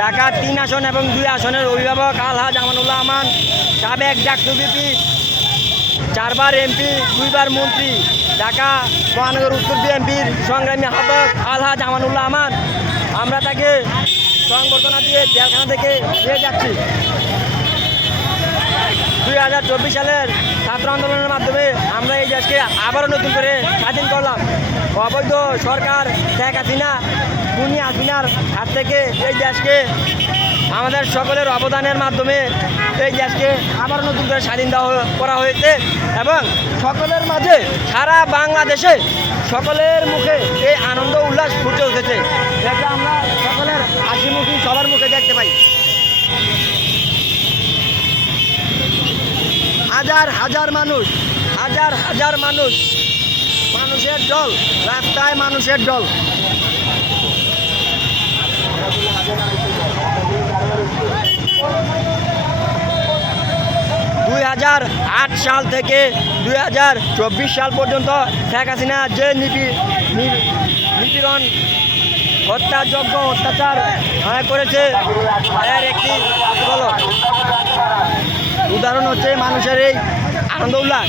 ঢাকা 3 আসন এবং 2 আসনের অভিভাবক আলহাজ আমানুল্লাহ আমান, সাবেক ডাকসু ভিপি, 4 বার এমপি, 2 বার মন্ত্রী, ঢাকা মহানগর উত্তর বিএনপির সংগ্রামী আহ্বায়ক আলহাজ আমানুল্লাহ আমান, আমরা তাকে সংবর্ধনা দিয়ে জেলখানা থেকে নিয়ে যাচ্ছি। 2024 সালের ছাত্র আন্দোলনের মাধ্যমে আমরা এই দেশকে আবারও নতুন করে স্বাধীন করলাম। অবৈধ সরকার শেখ হাসিনা, খুনি হাসিনার হাত থেকে এই দেশকে আমাদের সকলের অবদানের মাধ্যমে এই দেশকে আবারও নতুন করে স্বাধীন করা হয়েছে এবং সকলের মাঝে সারা বাংলাদেশে সকলের মুখে এই আনন্দ উল্লাস ফুটে উঠেছে, যেটা আমরা সকলের হাসিমুখী সবার মুখে দেখতে পাই। হাজার হাজার মানুষ, হাজার হাজার মানুষ, মানুষের দল, রাস্তায় মানুষের দল। 2008 সাল থেকে 2024 সাল পর্যন্ত শেখ হাসিনা যে নিপীড়ন, হত্যাযজ্ঞ, অত্যাচার করেছে, এর একটি উদাহরণ হচ্ছে মানুষের এই আনন্দ উল্লাস।